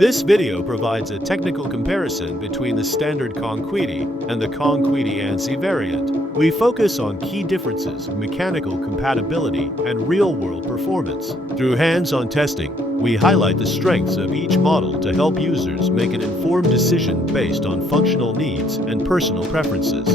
This video provides a technical comparison between the standard Kong QUEEDY and the Kong QUEEDY ANSI variant. We focus on key differences, mechanical compatibility, and real-world performance. Through hands-on testing, we highlight the strengths of each model to help users make an informed decision based on functional needs and personal preferences.